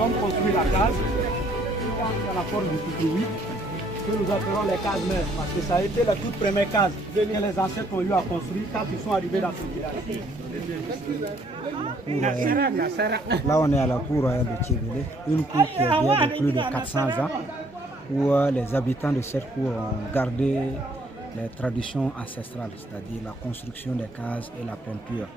hommes construisent la case, à la forme du coucou, que nous appelons les cases mères, parce que ça a été la toute première case que les ancêtres ont eu à construire quand ils sont arrivés dans ce village. Là, on est à la cour royale de Thiébélé, une cour qui est vieille de plus de 400 ans, où les habitants de cette cour ont gardé les traditions ancestrales, c'est-à-dire la construction des cases et la peinture.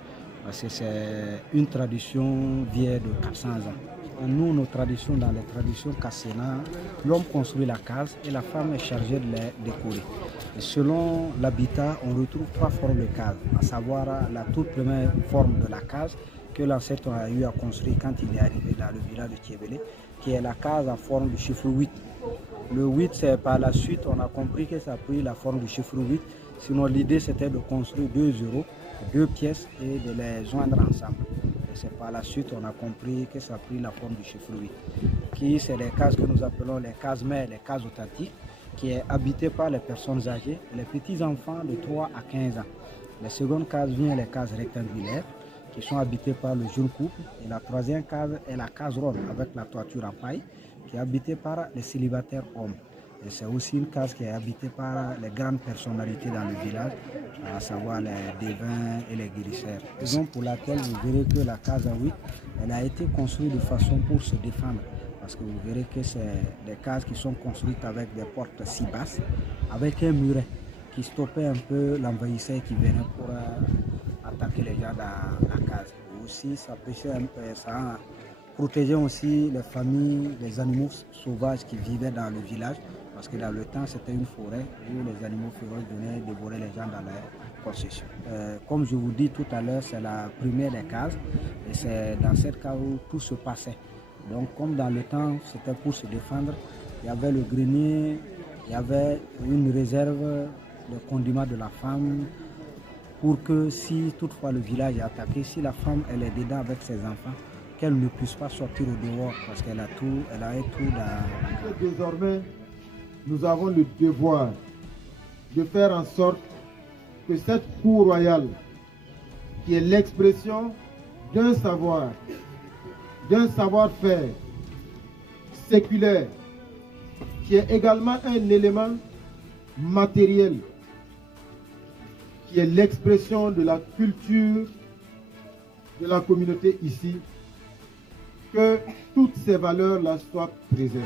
Parce que c'est une tradition vieille de 400 ans. Nous, nos traditions, dans les traditions Kassena, l'homme construit la case et la femme est chargée de les décorer. Et selon l'habitat, on retrouve 3 formes de case, à savoir la toute première forme de la case que l'ancêtre a eu à construire quand il est arrivé dans le village de Thiébélé, qui est la case en forme de chiffre 8. Le 8, c'est par la suite, on a compris que ça a pris la forme du chiffre 8. Sinon, l'idée, c'était de construire 2 euros, 2 pièces et de les joindre ensemble. Et c'est par la suite, on a compris que ça a pris la forme du chiffre 8. Qui, c'est les cases que nous appelons les cases mères, les cases authentiques, qui est habitée par les personnes âgées, les petits-enfants de 3 à 15 ans. La seconde case vient les cases rectangulaires, qui sont habitées par le jeune couple. Et la troisième case est la case ronde, avec la toiture en paille, qui est habitée par les célibataires hommes. Et c'est aussi une case qui est habitée par les grandes personnalités dans le village, à savoir les devins et les guérisseurs. Raison pour laquelle vous verrez que la case à 8, elle a été construite de façon pour se défendre. Parce que vous verrez que c'est des cases qui sont construites avec des portes si basses, avec un muret qui stoppait un peu l'envahisseur qui venait pour attaquer les gens dans la case. Et aussi, ça protégeait aussi les familles, les animaux sauvages qui vivaient dans le village. Parce que dans le temps, c'était une forêt où les animaux féroces venaient dévorer les gens dans les concessions. Comme je vous dis tout à l'heure, c'est la première des cases. Et c'est dans cette case où tout se passait. Donc, comme dans le temps, c'était pour se défendre, il y avait le grenier, il y avait une réserve de condiments de la femme pour que si toutefois le village est attaqué, si la femme elle est dedans avec ses enfants, qu'elle ne puisse pas sortir au dehors parce qu'elle a tout, elle a tout dans... Désormais, nous avons le devoir de faire en sorte que cette cour royale, qui est l'expression d'un savoir, d'un savoir-faire séculaire, qui est également un élément matériel, qui est l'expression de la culture de la communauté ici, que toutes ces valeurs-là soient préservées.